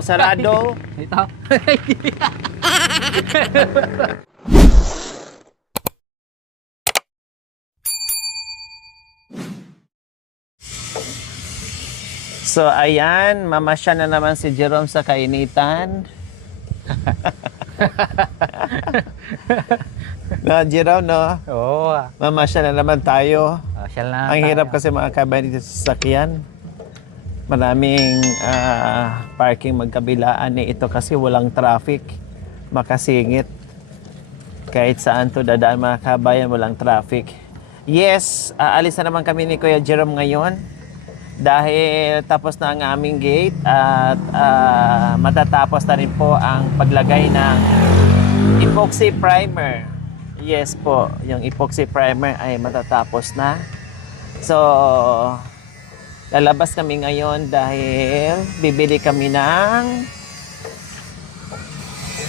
Sarado. Ito. So, ayan, mamasya na naman si Jerome sa kainitan. No, Jerome, no? Oo. Mamasya na naman tayo. Siya na Ang tayo. hirap kasi mga kabayan dito sa sasakyan. Maraming parking magkabilaan ito kasi walang traffic. Makasingit. Kahit saan to dadaan mga kabayan, walang traffic. Yes, aalis na naman kami ni Kuya Jerome ngayon. Dahil tapos na ang aming gate at matatapos na rin po ang paglagay ng epoxy primer. Yes po, yung epoxy primer ay matatapos na. So, lalabas kami ngayon dahil bibili kami ng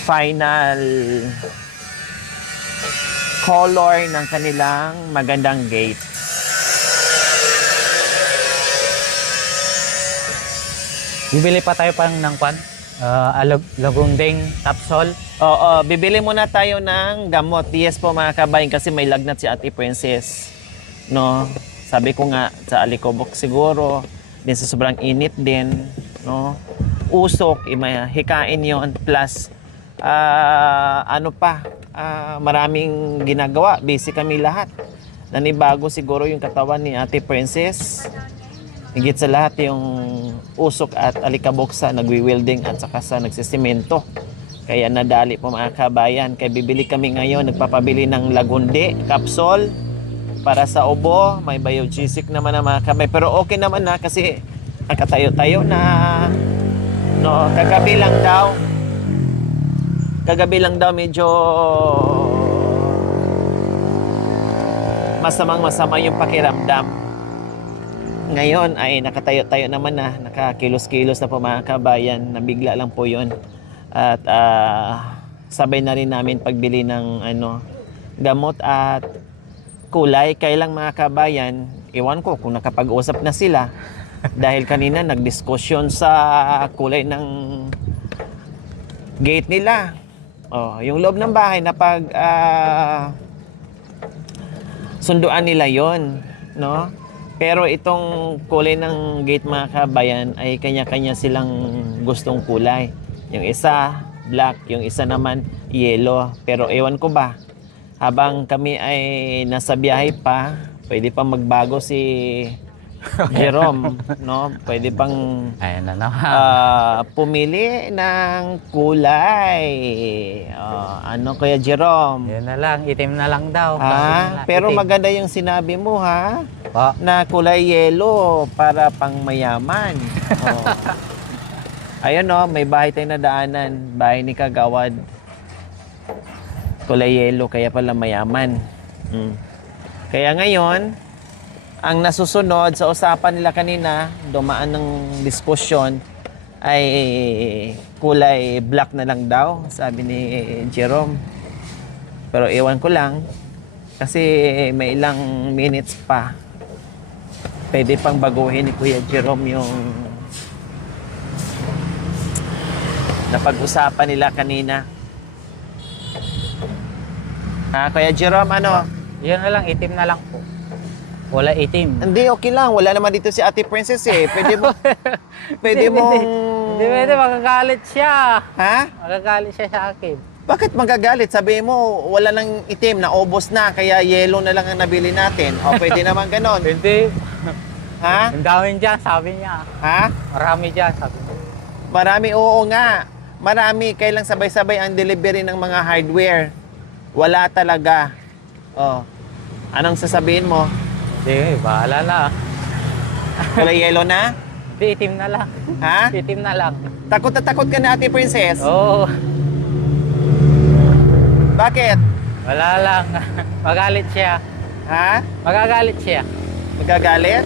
final color ng kanilang magandang gate. Bibili pa tayo pang ng kwan. Lagunding Tapsol. Oo, bibili muna tayo ng gamot. Yes po mga kabayan kasi may lagnat si Ate Princess. No? Sabi ko nga sa alikobok siguro, din sa sobrang init din, no? Usok, hikain 'yon plus maraming ginagawa, busy kami lahat. Nanibago siguro yung katawan ni Ate Princess. Higit sa lahat yung usok at alikabok sa nagwi-welding at saka sa nagsisimento. Kaya nadali po mga kabayan. Kaya bibili kami ngayon, nagpapabili ng Lagundi, Capsol para sa ubo. May biogesic naman na mga kabayan. Pero okay naman na kasi nakatayo-tayo na. No, kagabi lang daw medyo masama yung pakiramdam. Ngayon ay nakatayo-tayo naman na, nakakilos-kilos na po mga kabayan, nabigla lang po yun. At sabay na rin namin pagbili ng gamot at kulay. Kailang mga kabayan, iwan ko kung nakapag-usap na sila. Dahil kanina nagdiskusyon sa kulay ng gate nila. Yung loob ng bahay na sunduan nila yon, no? Pero itong kulay ng gate mga kabayan ay kanya-kanya silang gustong kulay. Yung isa black, yung isa naman yellow. Pero ewan ko ba, habang kami ay nasa biyahe pa, pwede pa magbago si Jerome, no? Pwede pang Ayan na naman. pumili ng kulay. Kuya Jerome? Yan na lang, itim na lang daw. Pero Itim. maganda yung sinabi mo ha, Pa. na kulay yellow para pang mayaman. Ayun may bahay tayo na daanan, bahay ni Kagawad. Kulay yellow, kaya pala mayaman. Kaya ngayon, ang nasusunod sa usapan nila kanina, dumaan ng diskusyon, ay kulay black na lang daw, sabi ni Jerome. Pero ewan ko lang, kasi may ilang minutes pa. Pwede pang baguhin ni Kuya Jerome yung napag-usapan nila kanina. Kuya Jerome, Yan na lang, itim na lang po. Wala itim. Hindi, okay lang. Wala naman dito si Ate Princess eh. Pwede mo... Pwede mo... Hindi pwede, magagalit siya. Ha? Magagalit siya sa akin. Bakit magagalit? Sabi mo, wala nang itim, naubos na, kaya yellow na lang ang nabili natin. O, pwede naman ganon. Hindi. Ha? Ang daming dyan, sabi niya. Ha? Marami dyan, sabi niya. Marami, oo nga. Marami, kailang sabay-sabay ang delivery ng mga hardware. Wala talaga. O, anong sasabihin mo? Hindi, bahala na. Kulay yellow na? Hindi, itim na lang. Ha? Itim na lang. Takot na takot ka na, Ate Princess. Oo. Bakit? Wala lang. Magalit siya. Ha? Magagalit siya. Magagalit?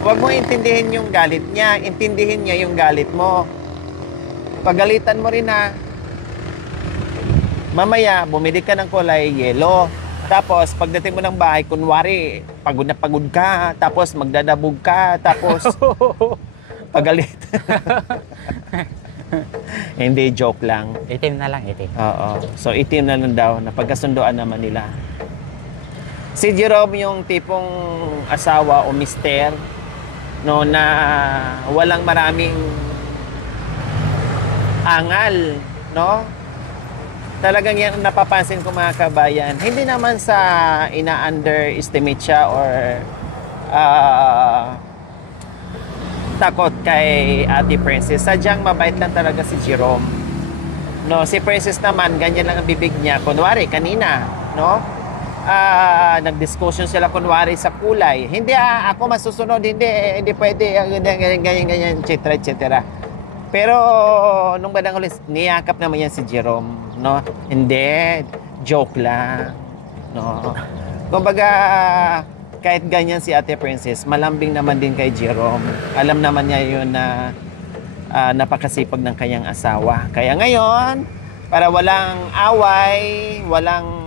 Huwag mo intindihin yung galit niya. Intindihin niya yung galit mo. Pagalitan mo rin ha. Mamaya, bumili ka ng kulay yellow. Tapos, pagdating mo ng bahay, kunwari, pagod na pagod ka. Tapos, magdadabog ka. Tapos, Pagalit. Hindi, joke lang. Itim na lang, itim. Oo. So, itim na lang daw. Napagkasundoan naman nila. Si Jerome yung tipong asawa o mister no, na walang maraming angal, no? Talagang yan ang napapansin ko mga kabayan. Hindi naman sa ina-underestimate siya or takot kay Ate Princess. Sadyang mabait lang talaga si Jerome. No, si Princess naman, ganyan lang ang bibig niya. Kunwari, kanina, no? Nag-discussion sila kunwari sa kulay. Hindi, ako masusunod, hindi pwede, ganyan, etc., etc. Pero, nung bandang ulit, niyakap naman yan si Jerome, no? Hindi, joke lang, no? Kumbaga, kahit ganyan si Ate Princess, malambing naman din kay Jerome. Alam naman niya yun na napakasipag ng kanyang asawa. Kaya ngayon, para walang away, walang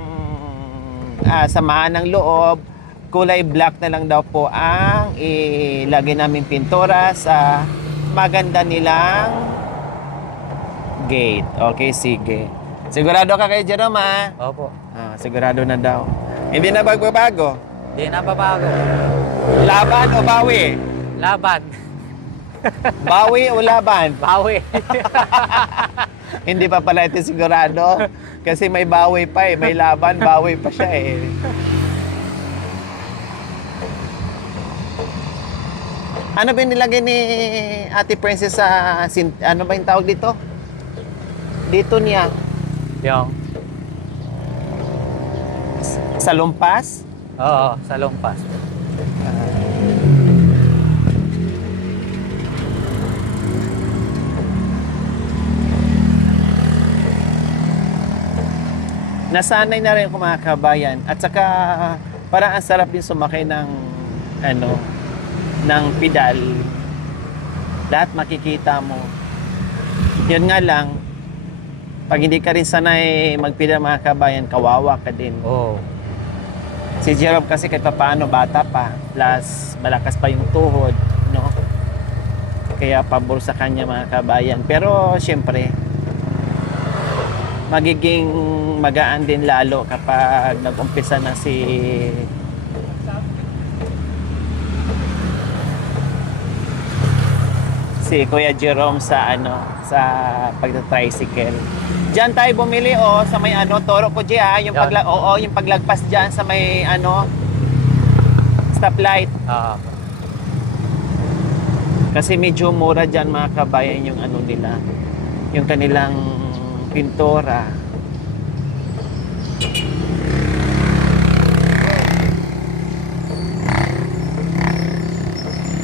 samaan ng loob, kulay black na lang daw po ang ilagay namin pintura sa maganda nilang gate. Okay, sige. Sigurado ka kay Jerome, ha? Opo. Sigurado na daw. Hindi na magbabago. Di na babago. Laban o bawi? Laban. Bawi o laban? Bawi. Hindi pa pala ito sigurado. Kasi may bawi pa eh. May laban, bawi pa siya eh. Ano ba yung nilagay ni Ate Princess sa... ano ba yung tawag dito? Dito niya. Yung. Sa lumpas? Oo, sa lumpas. Nasanay na rin ako mga kabayan. At saka parang ang sarap din sumakay ng ng pedal. Lahat makikita mo. Yun nga lang, pag hindi ka rin sanay magpedal mga kabayan, kawawa ka din. Oo. Si Jerome kasi kahit paano bata pa, plus malakas pa yung tuhod, no? Kaya pabor sa kanya mga kabayan. Pero syempre, magiging magaan din lalo kapag nag-umpisa na si Kuya Jerome sa sa pagta-tricycle. Diyan tayo bumili sa may Toro ko yung yung paglagpas diyan sa may stoplight. Kasi medyo mura diyan mga kabayan yung nila, yung kanilang pintura.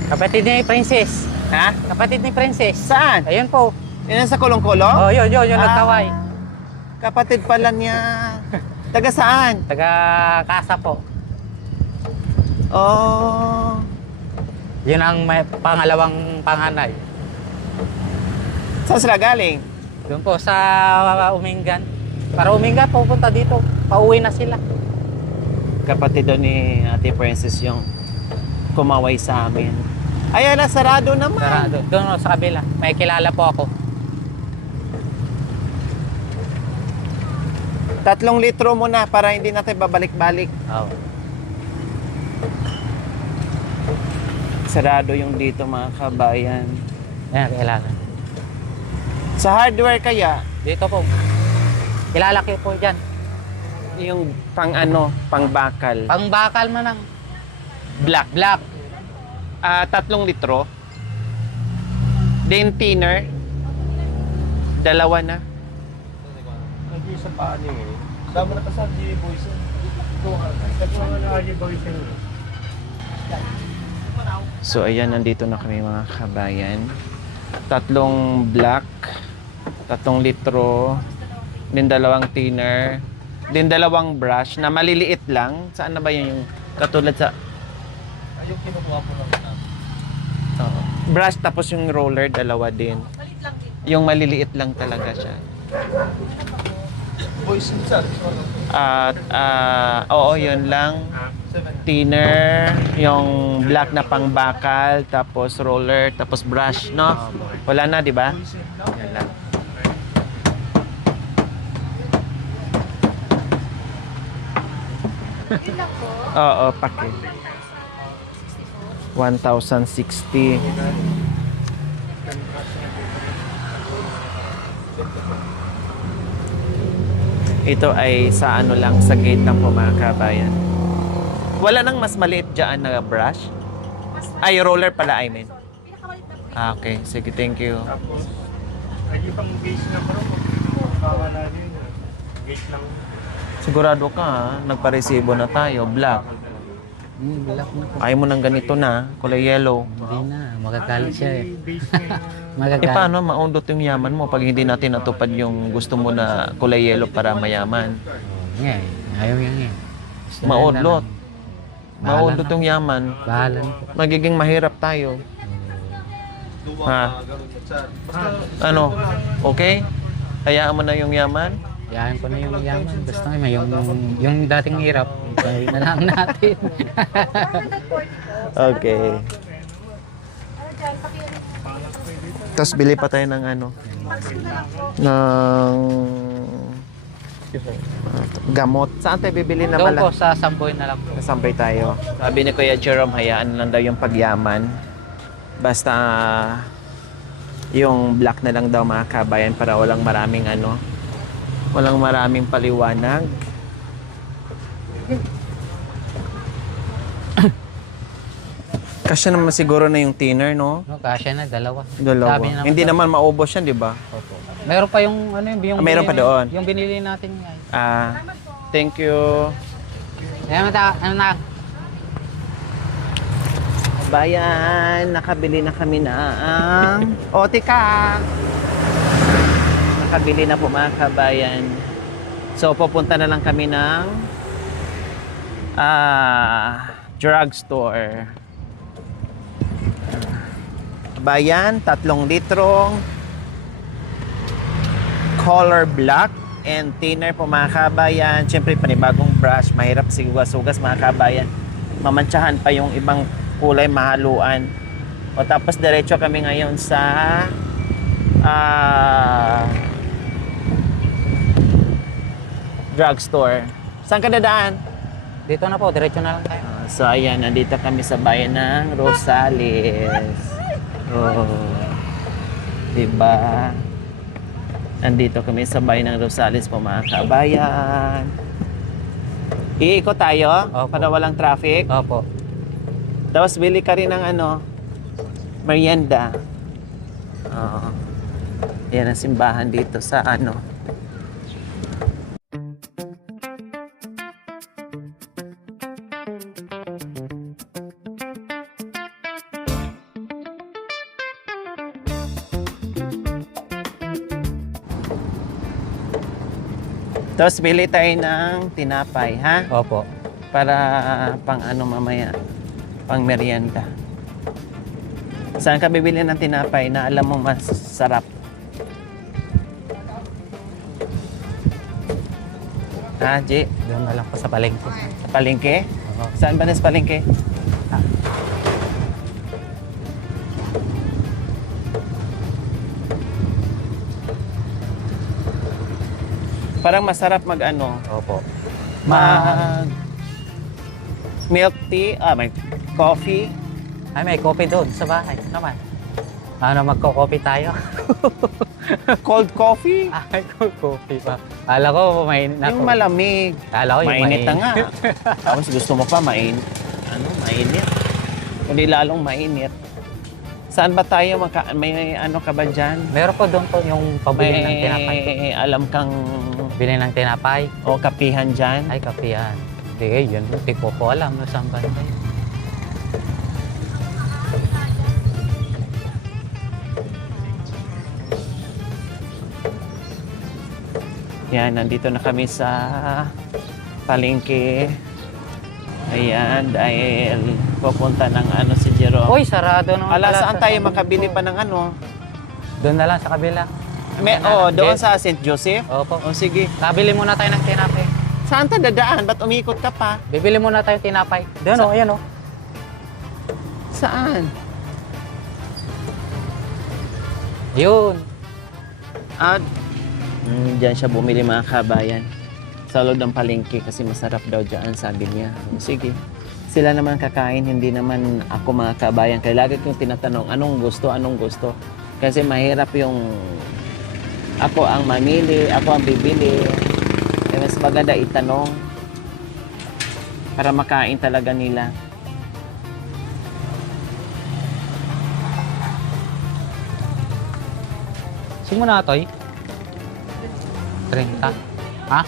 Kapatid ni Princess. Ha? Kapatid ni Princess. Saan? Ayun po. Yan sa kulong-kulong? Oh, yun, nagtaway. Kapatid pala niya. Taga saan? Taga Kasa po. Oh. Yun ang may pangalawang panganay. Saan sila galing? Doon po sa Umingan. Para Umingan, pupunta dito. Pauwi na sila. Kapatid doon ni Ate Princess yung kumaway sa amin. Ayan na, sarado naman. Sarado. Doon sa kabila. May kilala po ako. 3 litro muna para hindi natin babalik-balik. Oo. Sarado yung dito mga kabayan. Ayan, kilala. Sa hardware kaya, Dito po. Kilala ko po dyan. yung pang bakal. Pangbakal man ang Black. 3 litro. Then thinner. 2 na. Hindi sa paano eh. Dama na kasama di boys. Ito na boys. So ayan, nandito na kami mga kabayan. 3 black, 3 litro, din 2 thinner, din 2 brush na maliliit lang. Saan na ba yun yung katulad sa Ayun kinukuha po lang namin. brush tapos yung roller 2 din. Yung maliliit lang talaga siya. Boys sir. At oo, yun lang. thinner, yung black na pangbakal, tapos roller, tapos brush, no? Wala na, di ba? Yan lang. Oo, paki. 1,060. Ito ay sa ano lang, sa gate lang po mga kabayan. Wala nang mas maliit dyan na brush? Ay, roller pala, I mean. Ah, okay. Sige, thank you. Tapos, lagi pang gauge na bro. Wala din. Gauge lang. Sigurado ka ha? Nagparesibo na tayo, black. Black na po. Ayaw mo ng ganito na, kulay yellow. Hindi na, magagalit siya eh. Base na yun. Eh Magagalit. paano maundot yung yaman mo pag hindi natin natupad yung gusto mo na kulay yellow para mayaman? Nga eh, ayaw yan eh. Gusto na Maudlot. lang. Maundot yung yaman. Bahala na po. Magiging mahirap tayo. Ha? Ano? Okay? Hayaan mo na yung yaman? Yayan ko na yung yaman. Gusto nga yung dating hirap. Gawin na lang natin. Okay. Tapos bili pa tayo ng ano? Ng gamot. Saan tayo bibili na Doon po mala? sa Samboy na lang po. Nasampay tayo. Sabi ni Kuya Jerome, hayaan lang daw yung pagyaman. Basta yung black na lang daw mga kabayan para walang maraming ano, walang maraming paliwanag. Kasya naman siguro na yung thinner, no? No, kasya na, dalawa. Dalawa. Sabi naman Hindi daw- naman maubos yan, di ba? Opo. Meron pa yung ano yung Meron pa doon? Yung binili natin ngayon. Ah, thank you. Ayan, ano na? Bayan, nakabili na kami ng... O, tika! Nakabili na po mga kabayan. So, pupunta na lang kami ng drugstore. Bayan, 3 litrong color black and thinner po mga kabayan. Siyempre, panibagong brush. Mahirap sigugas-ugas mga kabayan. Mamantsahan pa yung ibang kulay mahaluan. O tapos diretso kami ngayon sa drugstore. Saan ka dadaan? Dito na po, diretso na lang tayo. So ayan, nandito kami sa bayan ng Rosales. Oh, diba? Nandito kami sa bayan ng Rosales po mga kabayan. Iikot tayo Opo. para walang traffic. Opo. Tapos bili ka rin ng ano, merienda. Oo. Yan ang simbahan dito sa ano. Tapos bili tayo ng tinapay, ha? Opo. Para pang ano mamaya, pang merienda. Saan ka bibili ng tinapay na alam mo mas sarap? Ha, G? Doon na lang po sa palengke. Palengke? Oo. Saan ba na sa palengke? Parang masarap mag ano, Opo. mag milk tea, may coffee. Ay, may coffee doon sa bahay naman. Ano, magko-coffee tayo? Cold coffee. Ay, coffee pa. Kala ko, mainit na Yung malamig. Kala ko yung Mainit na nga. Tapos gusto mo pa mainit. Mainit. Kundi lalong mainit. Saan ba tayo? May ano ka ba dyan? Meron po doon po yung pabili ng tinapay. May alam kang Bili ng tinapay. o kapihan dyan? Ay, kape yan. Hindi, yun. Hindi ko po alam na saan ba tayo. Yan, nandito na kami sa palengke. Ayan, dahil pupunta ng ano si Jerome. Uy, sarado naman Ala, pala saan sa tayo San makabili Benito. pa ng ano? Doon na lang sa kabila. Doon sa St. Joseph? Opo. O sige. Nabili muna tayo ng tinapay. Saan tayo dadaan? Ba't umikot ka pa? Bibili muna tayo tinapay. Doon o, ayan o. Saan? Yun. At diyan siya bumili mga kabayan. Sa loob ng palengke kasi masarap daw dyan, sabi niya. Sige. Sila naman kakain, hindi naman ako mga kabayan. Kaya lagi kong tinatanong, anong gusto? Kasi mahirap yung ako ang mamili, ako ang bibili. Eh, mas maganda itanong para makain talaga nila. Simula na, Toy. 30. Ha?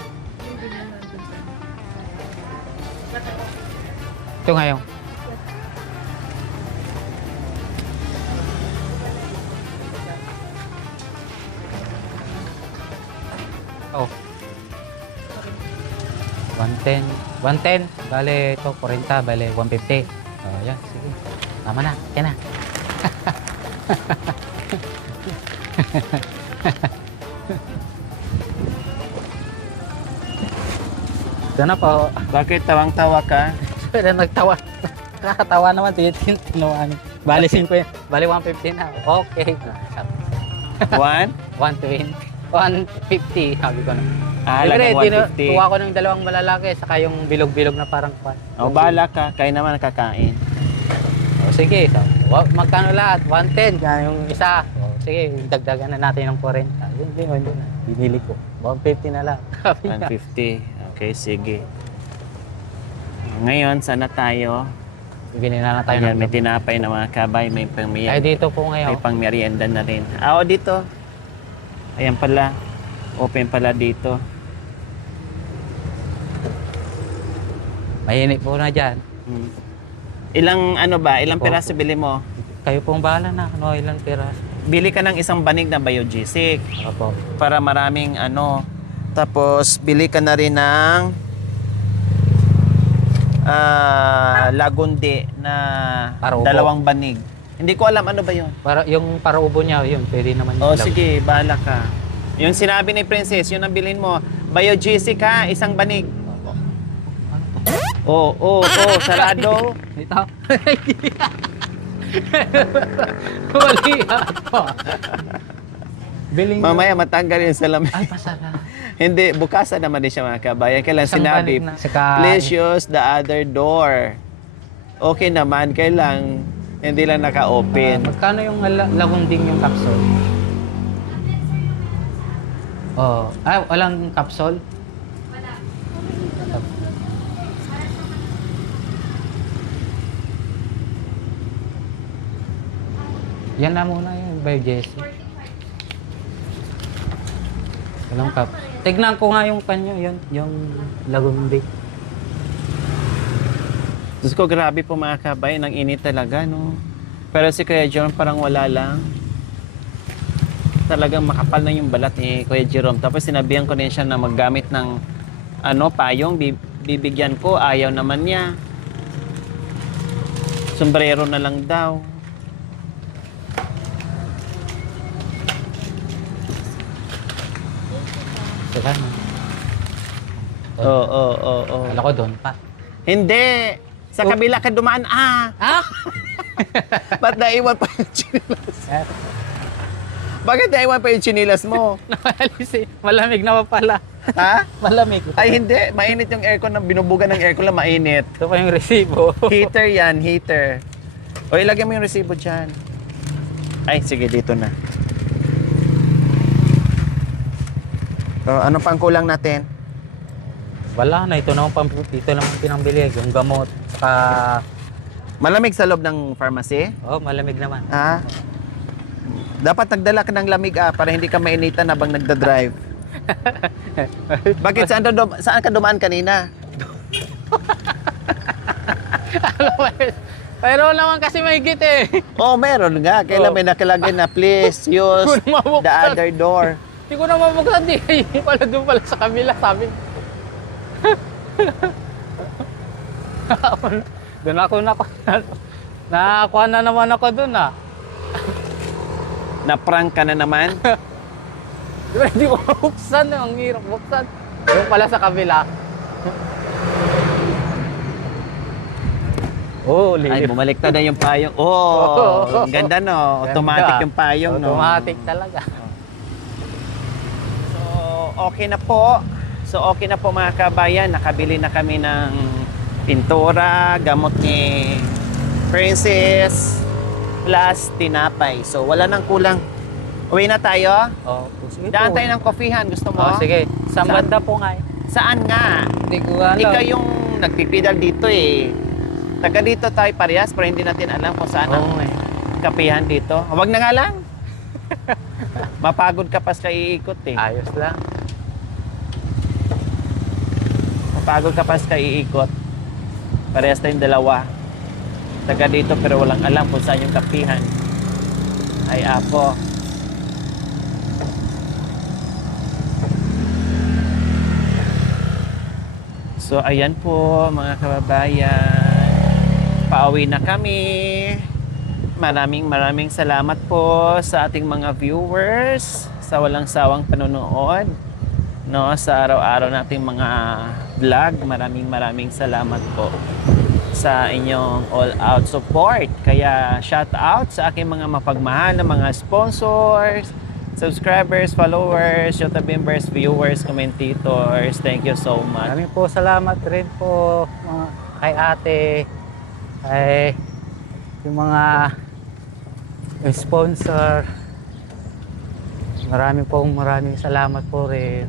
Ito ngayon. Oh. 110. 110. Bale, ito, 40. Bale, 150. Oh, yan. Sige. Tama na. Yan na. Ito na po. Bakit tawang-tawa ka? Pwede nagtawa. Nakakatawa naman. Tinuwaan. Bale, 5 yan. Bale, 150 na. Okay. 1? 120. 150. Sabi ko na. Halagang 150. Tuwa ko ng dalawang malalaki. Saka yung bilog-bilog na parang kwan. O, bahala ka. Kayo naman kakain. O, sige. So, magkano lahat? 110. Yan yung isa. O, sige. Dagdagan na natin ng 40. Yun na. Binili ko. 150 na lang. 150. Okay, sige. Ngayon, sana tayo. Bibili na tayo Ayan, ng may tinapay na mga kabay, may Ay, dito po may ngayon. pang merienda na rin. O, dito. Ayan pala. Open pala dito. Mainit po na dyan. Hmm. Ilang piraso bili mo? Kayo pong bahala na. Ano, ilang pira? Bili ka ng isang banig na biogesic Opo. para maraming Tapos, bili ka na rin ng lagundi na Para ubo. 2 banig. Hindi ko alam ano ba yun. Para, yung para ubo niya, yun. Pwede naman O yung sige, bahala ka. Yung sinabi ni Princess, yun ang bilhin mo. Biogesic ha, isang banig. Oo, sarado. Ito. Wali ako. Biling Mamaya matanggal yung salamin. Ay, pasara. Hindi, bukasan naman din siya mga kabayan. Kailan Isang sinabi, banig na. Saka- please use the other door. Okay naman, kailang hindi lang naka-open. Magkano yung lagunding yung capsule? Oh, walang capsule? Wala. Yan na muna yung biogesic. Walang cap. Tignan ko nga yung kanyo, yung lagunding. Diyos ko, grabe po mga kabayan. Ang init talaga, no? Pero si Kuya Jerome parang wala lang. Talagang makapal na yung balat ni Kuya Jerome. Tapos sinabihan ko din siya na maggamit ng payong. Bibigyan ko. Ayaw naman niya. Sombrero na lang daw. Saka na. Oo. Kala ko doon pa. Hindi. Sa kabila ka dumaan. Ba't naiwan pa yung chinilas? Bakit naiwan pa yung chinilas mo? Nakalis eh. Malamig na pa pala. Ha? Malamig. Ay hindi. Mainit yung aircon. Binubugan ng aircon lang mainit. Ito pa yung resibo. Heater yan. Heater. O ilagay mo yung resibo dyan. Ay, sige. Dito na. So, ano pang kulang natin? Wala na. Ito naman pinambili. Yung gamot. Saka... Malamig sa loob ng pharmacy? Oh, malamig naman. Ha? Dapat nagdala ka ng lamig para hindi ka mainitan habang nagda-drive. Bakit saan ka dumaan kanina? Pero naman kasi mahigit eh. Oh, meron nga. Kailan may nakalagay na please use the other door. Hindi ko na mabuksan. Hindi pala doon pala sa kabila. Sabi. Doon ako nakakuha na naman ako doon Na-prank ka na naman. Diba, hindi ko mabuksan. Ang hirap buksan. Doon pala sa kabila. Oh, Ay, lilim. bumaliktad na yung payong. Oh, ang ganda no. Automatic Ganda. yung payong no. Automatic talaga. So, okay na po. So, okay na po mga kabayan. Nakabili na kami ng pintura, gamot ni Princess, plus tinapay. So, wala nang kulang. Uwi na tayo. Oh, sige Daan po. tayo ng kofihan. Gusto mo? Oh, sige. Saan Saan? banda po nga eh? Saan nga? Hindi ko alam. Ikaw yung nagpipidal dito eh. Taga dito tayo parehas pero hindi natin alam kung saan ang Oo eh. kapihan dito. Huwag na nga lang. Mapagod ka pas ka iikot eh. Ayos lang. Mapagod ka pas ka iikot. Parehas tayong dalawa. Taga dito pero walang alam kung saan yung kapihan. Ay apo. So ayan po mga kababayan. Pauwi na kami. Maraming salamat po sa ating mga viewers sa walang sawang panonood no sa araw-araw nating mga vlog. Maraming salamat po sa inyong all-out support. Kaya shout out sa aking mga mapagmahal na mga sponsors, subscribers, followers, YouTube members, viewers, commentators. Thank you so much. Maraming po salamat rin po mga kay ate, kay yung mga sponsor. Maraming salamat po rin.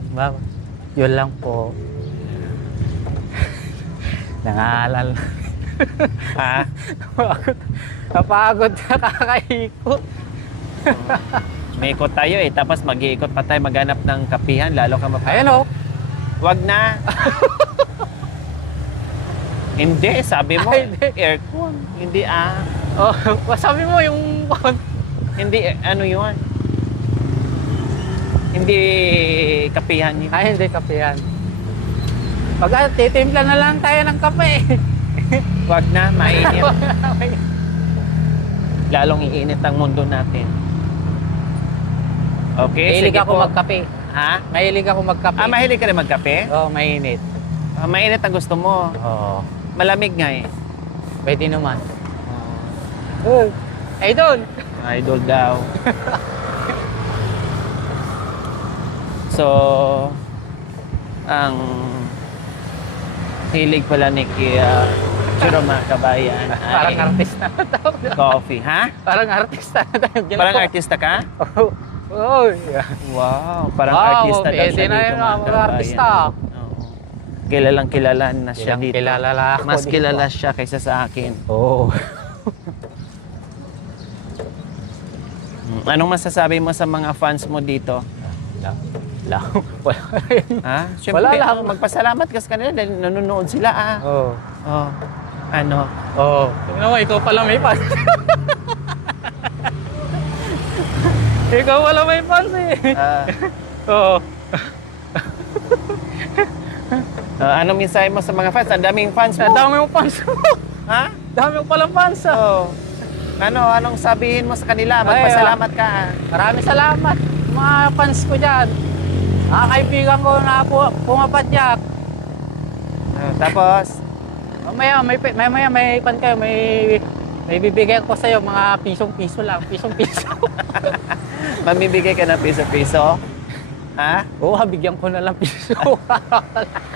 Yun lang po. Nangalal. Ha? Napagod na kakaikot. May ikot tayo eh. Tapos mag-iikot pa tayo maghanap ng kapihan. Lalo ka mapagod. Ayan o. Wag na. Hindi. Sabi mo, Ay, hindi. aircon. Hindi ah. Oh, sabi mo yung Hindi, ano yun? Hindi kapihan yun. ay hindi kapehan. Pag titimpla na lang tayo ng kape. Wag na, mainit. Lalong iinit ang mundo natin. Okay, Mahilig sige ako po. magkape. Ha? Mahilig ako magkape. Mahilig ka rin magkape? Oo, mainit. Mainit ang gusto mo. Oo. Malamig nga eh. Pwede naman. Oh. Idol! Idol daw. So, ang hilig pala ni Kia Chiro mga kabayan Parang ay artista na daw. coffee. Ha? Parang artista na tayo. Diyan Parang po. artista ka? Oo. Oh, yeah. Wow, parang Wow, artista daw pwede siya na dito yun, mga mga kabayan. artista. Oo. Kilalang kilala na siya Kilang dito. kilala ako Mas dito. kilala siya kaysa sa akin. Oo. Anong masasabi mo sa mga fans mo dito? Wala. Wala rin. Ha? Siyempre, Wala lang. magpasalamat ka sa kanila dahil nanonood sila ah. Oo. Oh. Ano? Oo. Tingnan mo, ikaw pala may fans. Ikaw pala may fans eh. Ah, Oo. anong mensahe mo sa mga fans? Ang daming fans mo. Ang dami mong fans mo. Ha? Dami mo palang fans ah. Oh. Anong sabihin mo sa kanila? Magpasalamat ka. ah. Maraming salamat mga fans ko dyan. Mga kaibigan ko na pumapadyak. Tapos, Mamaya may pan kayo, may bibigyan ko sa iyo mga pisong-piso lang, pisong-piso. mamibigay ka ng piso-piso? Ha? Oo, bigyan ko na lang piso.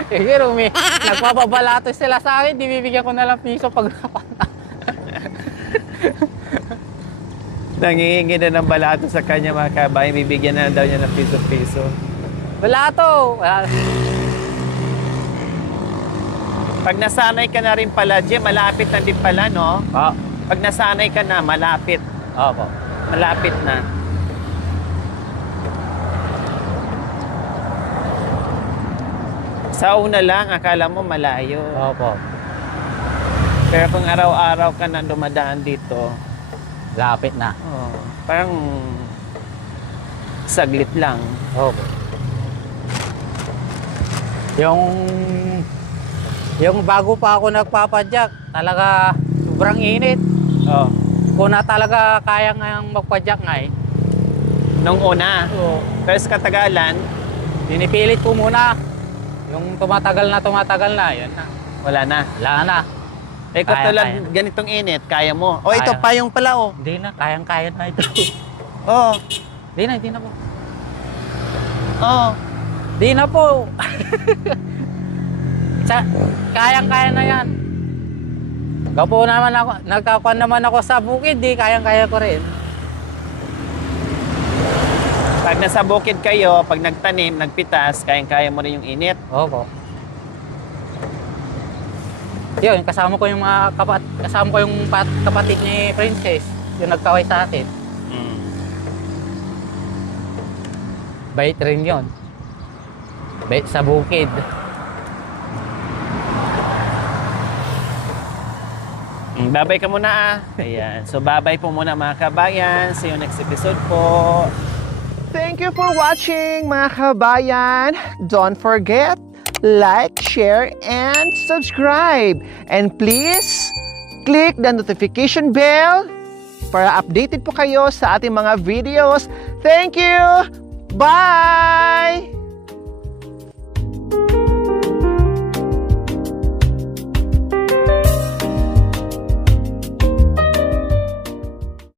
Eh, pero nagpapabalato sila sa akin, di bibigyan ko na lang piso pag Nangihingi na ng balato sa kanya mga kabayan. Bibigyan na daw niya ng piso-piso. balato. Pag nasanay ka na rin pala, Jim, malapit na din pala, no? Ah, Pag nasanay ka na, malapit. opo. Malapit na. Sa una lang, akala mo malayo. Opo. Pero kung araw-araw ka na dumadaan dito, Lapit na. parang saglit lang. Opo. Yung bago pa ako nagpapadyak, talaga sobrang init. Oh. Kung na talaga kaya nga magpadyak nga eh. Nung una, Oo. pero sa katagalan, Pinipilit ko muna. Yung tumatagal na, yun na. Wala na. Wala na. Eh, kung Kaya, tulad kaya. ganitong init, kaya mo. O, ito, Kaya. payong pala, oh. Hindi na, kayang-kaya na ito. Oh, Hindi na po. oh. Di na po. Kayang-kaya na yan. Nagkakuan naman ako sa bukid, di kayang-kaya ko rin. Pag nasa bukid kayo, pag nagtanim, nagpitas, kayang-kaya mo rin yung init. Opo. Yun, kasama ko yung kapatid ni Princess, yung nagkaway sa atin. Bait rin yun. Bait sa bukid. Babay ka muna, ah. Ayan. So, babay po muna mga kabayan. See you next episode po. Thank you for watching, mga kabayan. Don't forget, like, share, and subscribe. And please, click the notification bell para updated po kayo sa ating mga videos. Thank you! Bye!